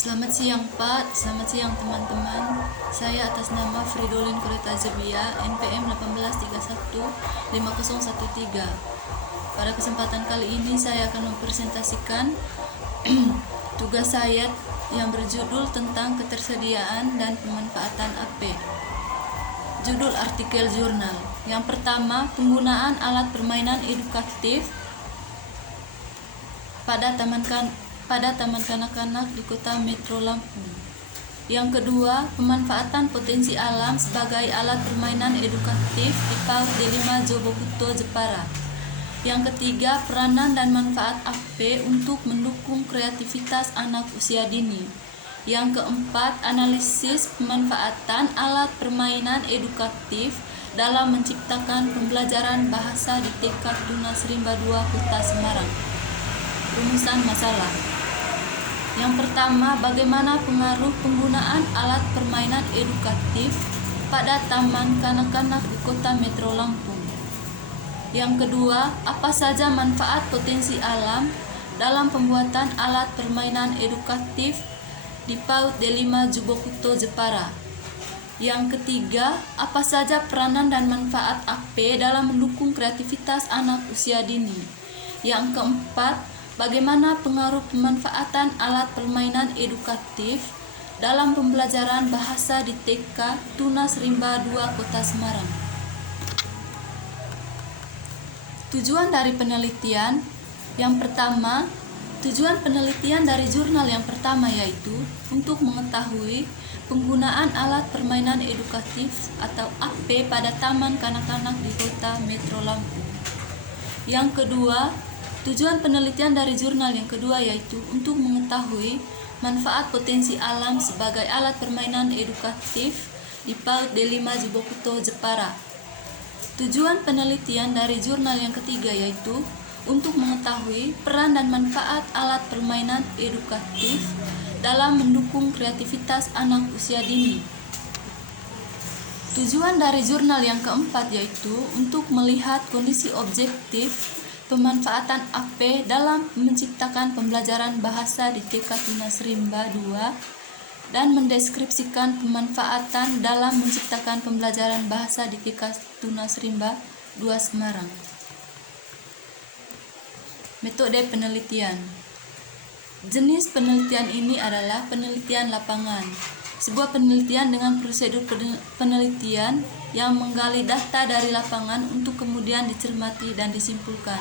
Selamat siang Pak, selamat siang teman-teman. Saya atas nama Fridolin Kureta Zebia, NPM 183150113. Pada kesempatan kali ini saya akan mempresentasikan tugas saya yang berjudul tentang ketersediaan dan pemanfaatan AP. Judul artikel jurnal. Yang pertama, penggunaan alat permainan edukatif pada taman kanak-kanak di Kota Metro Lampung. Yang kedua, pemanfaatan potensi alam sebagai alat permainan edukatif di PAUD D5 Jobokuto, Jepara. Yang ketiga, peranan dan manfaat AP untuk mendukung kreativitas anak usia dini. Yang keempat, analisis pemanfaatan alat permainan edukatif dalam menciptakan pembelajaran bahasa di TK Tunas Rimba 2 Kota Semarang. Rumusan masalah. Yang pertama, bagaimana pengaruh penggunaan alat permainan edukatif pada taman kanak-kanak di Kota Metro Lampung. Yang kedua, apa saja manfaat potensi alam dalam pembuatan alat permainan edukatif di PAUD D5 Jobokuto, Jepara. Yang ketiga, apa saja peranan dan manfaat AP dalam mendukung kreativitas anak usia dini. Yang keempat, bagaimana pengaruh pemanfaatan alat permainan edukatif dalam pembelajaran bahasa di TK Tunas Rimba 2 Kota Semarang. Tujuan dari penelitian. Yang pertama, tujuan penelitian dari jurnal yang pertama yaitu untuk mengetahui penggunaan alat permainan edukatif atau AP pada taman kanak-kanak di Kota Metro Lampung. Yang kedua, tujuan penelitian dari jurnal yang kedua yaitu untuk mengetahui manfaat potensi alam sebagai alat permainan edukatif di PAUD D5 Jobokuto, Jepara. Tujuan penelitian dari jurnal yang ketiga yaitu untuk mengetahui peran dan manfaat alat permainan edukatif dalam mendukung kreativitas anak usia dini. Tujuan dari jurnal yang keempat yaitu untuk melihat kondisi objektif pemanfaatan AP dalam menciptakan pembelajaran bahasa di TK Tunas Rimba 2 dan mendeskripsikan pemanfaatan dalam menciptakan pembelajaran bahasa di TK Tunas Rimba 2 Semarang. Metode penelitian. Jenis penelitian ini adalah penelitian lapangan. Sebuah penelitian dengan prosedur penelitian yang menggali data dari lapangan untuk kemudian dicermati dan disimpulkan.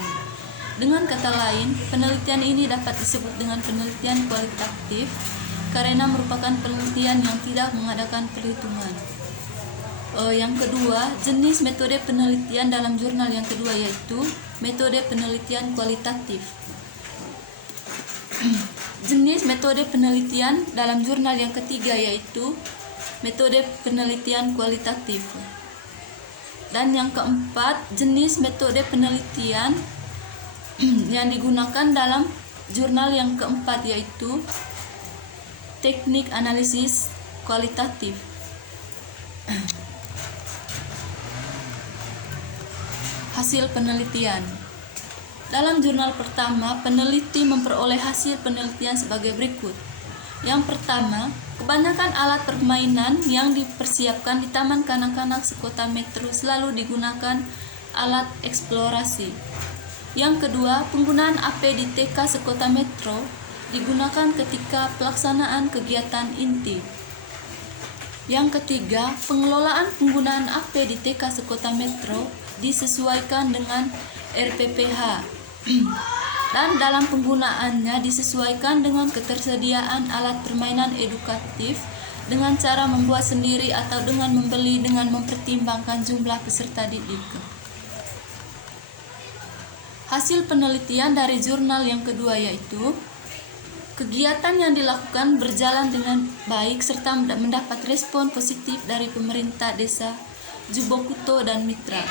Dengan kata lain, penelitian ini dapat disebut dengan penelitian kualitatif karena merupakan penelitian yang tidak mengadakan perhitungan. Yang kedua, jenis metode penelitian dalam jurnal yang kedua yaitu metode penelitian kualitatif. Jenis metode penelitian dalam jurnal yang ketiga yaitu metode penelitian kualitatif. Dan yang keempat, jenis metode penelitian yang digunakan dalam jurnal yang keempat yaitu teknik analisis kualitatif. Hasil penelitian. Dalam jurnal pertama, peneliti memperoleh hasil penelitian sebagai berikut. Yang pertama, kebanyakan alat permainan yang dipersiapkan di Taman Kanak-kanak sekota Metro selalu digunakan alat eksplorasi. Yang kedua, penggunaan AP di TK sekota Metro digunakan ketika pelaksanaan kegiatan inti. Yang ketiga, pengelolaan penggunaan AP di TK sekota Metro disesuaikan dengan RPPH dan dalam penggunaannya disesuaikan dengan ketersediaan alat permainan edukatif dengan cara membuat sendiri atau dengan membeli dengan mempertimbangkan jumlah peserta didik. Hasil penelitian dari jurnal yang kedua yaitu kegiatan yang dilakukan berjalan dengan baik serta mendapat respon positif dari pemerintah desa Jobokuto dan mitra.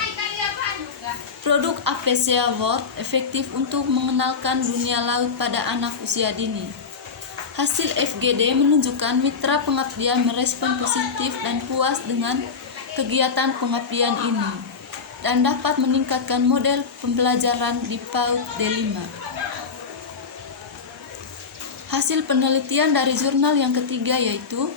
Produk APC Award efektif untuk mengenalkan dunia laut pada anak usia dini. Hasil FGD menunjukkan mitra pengabdian merespon positif dan puas dengan kegiatan pengabdian ini dan dapat meningkatkan model pembelajaran di PAUD D5. Hasil penelitian dari jurnal yang ketiga yaitu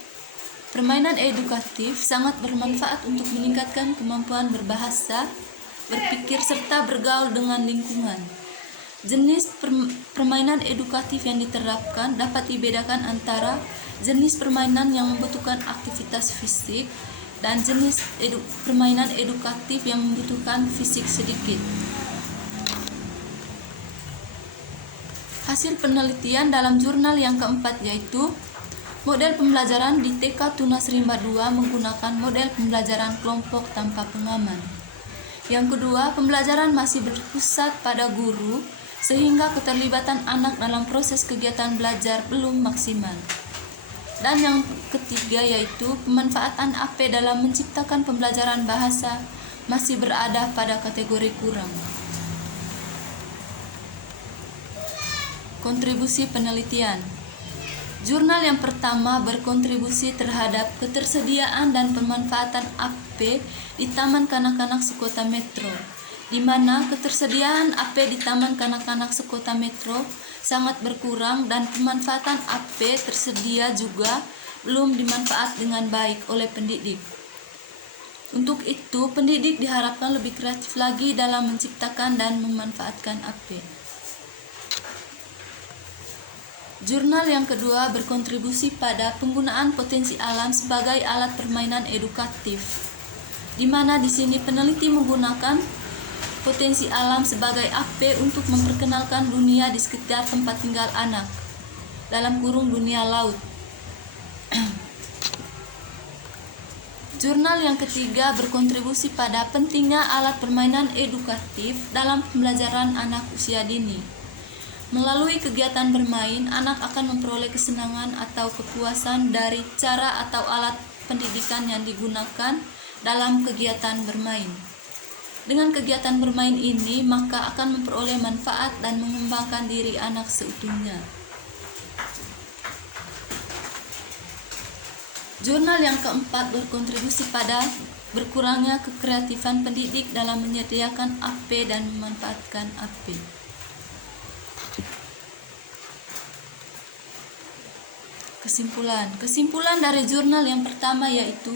permainan edukatif sangat bermanfaat untuk meningkatkan kemampuan berbahasa, berpikir, serta bergaul dengan lingkungan. Jenis permainan edukatif yang diterapkan dapat dibedakan antara jenis permainan yang membutuhkan aktivitas fisik dan jenis permainan edukatif yang membutuhkan fisik sedikit. Hasil penelitian dalam jurnal yang keempat yaitu model pembelajaran di TK Tunas Rimba II menggunakan model pembelajaran kelompok tanpa pengaman. Yang kedua, pembelajaran masih berpusat pada guru sehingga keterlibatan anak dalam proses kegiatan belajar belum maksimal. Dan yang ketiga yaitu pemanfaatan AP dalam menciptakan pembelajaran bahasa masih berada pada kategori kurang. Kontribusi penelitian. Jurnal yang pertama berkontribusi terhadap ketersediaan dan pemanfaatan AP di Taman Kanak-kanak Sekota Metro, di mana ketersediaan AP di Taman Kanak-kanak Sekota Metro sangat berkurang dan pemanfaatan AP tersedia juga belum dimanfaat dengan baik oleh pendidik. Untuk itu, pendidik diharapkan lebih kreatif lagi dalam menciptakan dan memanfaatkan AP. Jurnal yang kedua berkontribusi pada penggunaan potensi alam sebagai alat permainan edukatif, di mana di sini peneliti menggunakan potensi alam sebagai AP untuk memperkenalkan dunia di sekitar tempat tinggal anak, dalam kurung dunia laut. Jurnal yang ketiga berkontribusi pada pentingnya alat permainan edukatif dalam pembelajaran anak usia dini. Melalui kegiatan bermain, anak akan memperoleh kesenangan atau kepuasan dari cara atau alat pendidikan yang digunakan dalam kegiatan bermain. Dengan kegiatan bermain ini, maka akan memperoleh manfaat dan mengembangkan diri anak seutuhnya. Jurnal yang keempat berkontribusi pada berkurangnya kekreatifan pendidik dalam menyediakan AP dan memanfaatkan AP. Kesimpulan dari jurnal yang pertama yaitu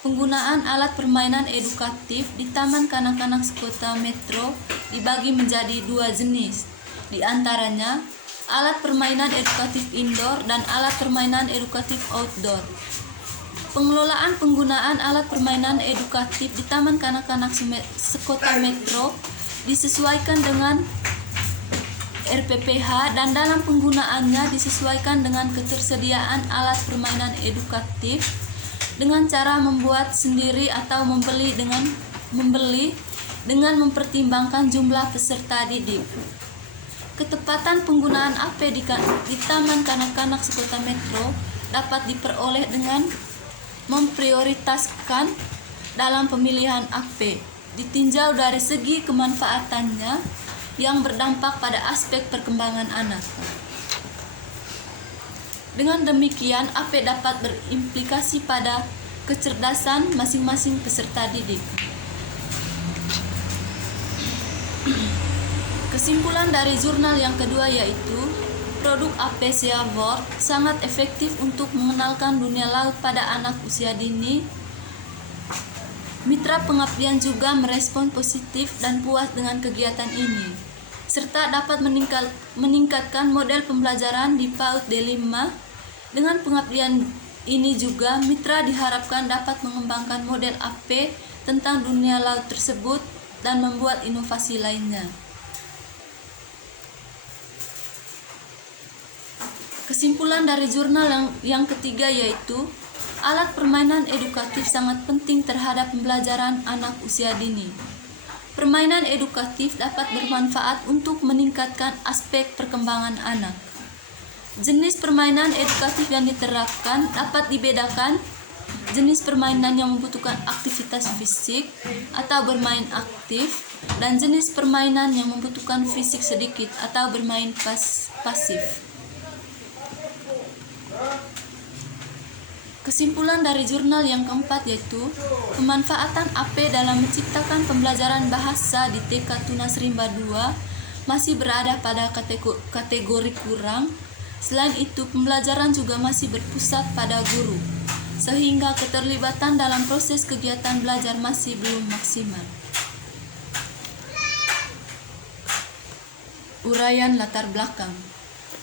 penggunaan alat permainan edukatif di Taman Kanak-kanak Sekota Metro dibagi menjadi dua jenis, di antaranya alat permainan edukatif indoor dan alat permainan edukatif outdoor. Pengelolaan penggunaan alat permainan edukatif di Taman Kanak-kanak Sekota Metro disesuaikan dengan RPPH dan dalam penggunaannya disesuaikan dengan ketersediaan alat permainan edukatif dengan cara membuat sendiri atau membeli dengan mempertimbangkan jumlah peserta didik. Ketepatan penggunaan AP di Taman Kanak-kanak Sekota Metro dapat diperoleh dengan memprioritaskan dalam pemilihan AP, ditinjau dari segi kemanfaatannya yang berdampak pada aspek perkembangan anak. Dengan demikian, AP dapat berimplikasi pada kecerdasan masing-masing peserta didik. Kesimpulan dari jurnal yang kedua yaitu produk AP SeaWorld sangat efektif untuk mengenalkan dunia laut pada anak usia dini. Mitra pengabdian juga merespon positif dan puas dengan kegiatan ini, serta dapat meningkatkan model pembelajaran di PAUD D5. Dengan pengabdian ini juga, mitra diharapkan dapat mengembangkan model AP tentang dunia laut tersebut dan membuat inovasi lainnya. Kesimpulan dari jurnal yang ketiga yaitu alat permainan edukatif sangat penting terhadap pembelajaran anak usia dini. Permainan edukatif dapat bermanfaat untuk meningkatkan aspek perkembangan anak. Jenis permainan edukatif yang diterapkan dapat dibedakan jenis permainan yang membutuhkan aktivitas fisik atau bermain aktif dan jenis permainan yang membutuhkan fisik sedikit atau bermain pasif. Kesimpulan dari jurnal yang keempat yaitu pemanfaatan AP dalam menciptakan pembelajaran bahasa di TK Tunas Rimba II masih berada pada kategori kurang Selain itu, pembelajaran juga masih berpusat pada guru, sehingga keterlibatan dalam proses kegiatan belajar masih belum maksimal. Uraian latar belakang.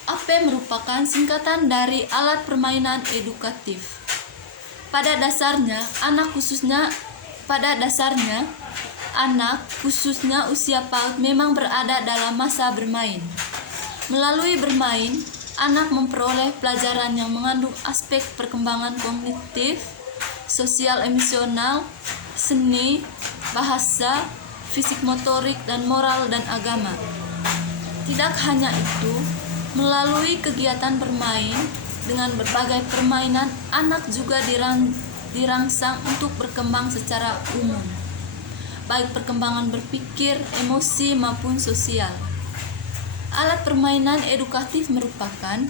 AP merupakan singkatan dari alat permainan edukatif. Pada dasarnya, anak khususnya usia PAUD memang berada dalam masa bermain. Melalui bermain, anak memperoleh pelajaran yang mengandung aspek perkembangan kognitif, sosial emosional, seni, bahasa, fisik motorik, dan moral dan agama. Tidak hanya itu, melalui kegiatan bermain dengan berbagai permainan, anak juga dirangsang untuk berkembang secara umum, baik perkembangan berpikir, emosi, maupun sosial. Alat permainan edukatif merupakan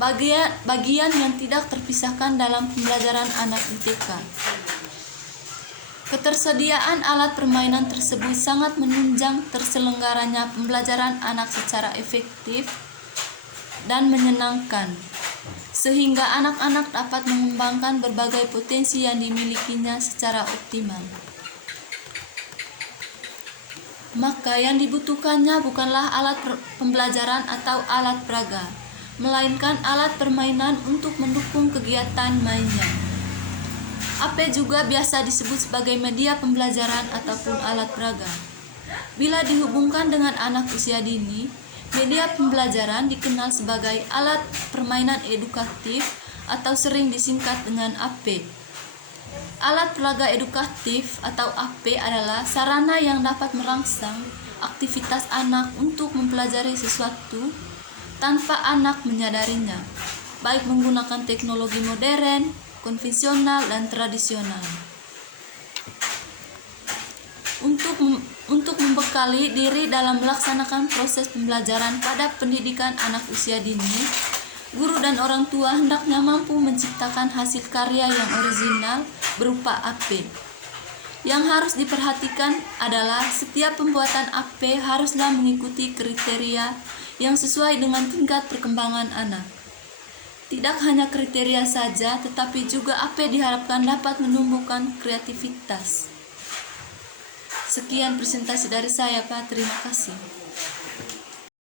bagian yang tidak terpisahkan dalam pembelajaran anak ITK. Ketersediaan alat permainan tersebut sangat menunjang terselenggaranya pembelajaran anak secara efektif dan menyenangkan, sehingga anak-anak dapat mengembangkan berbagai potensi yang dimilikinya secara optimal. Maka yang dibutuhkannya bukanlah alat pembelajaran atau alat peraga, melainkan alat permainan untuk mendukung kegiatan mainnya. AP juga biasa disebut sebagai media pembelajaran ataupun alat peraga. Bila dihubungkan dengan anak usia dini, media pembelajaran dikenal sebagai alat permainan edukatif atau sering disingkat dengan AP. Alat peraga edukatif atau AP adalah sarana yang dapat merangsang aktivitas anak untuk mempelajari sesuatu tanpa anak menyadarinya, baik menggunakan teknologi modern, konvensional, dan tradisional. Untuk membekali diri dalam melaksanakan proses pembelajaran pada pendidikan anak usia dini, guru dan orang tua hendaknya mampu menciptakan hasil karya yang original berupa AP. Yang harus diperhatikan adalah setiap pembuatan AP haruslah mengikuti kriteria yang sesuai dengan tingkat perkembangan anak. Tidak hanya kriteria saja, tetapi juga AP diharapkan dapat menumbuhkan kreativitas. Sekian presentasi dari saya, Pak. Terima kasih.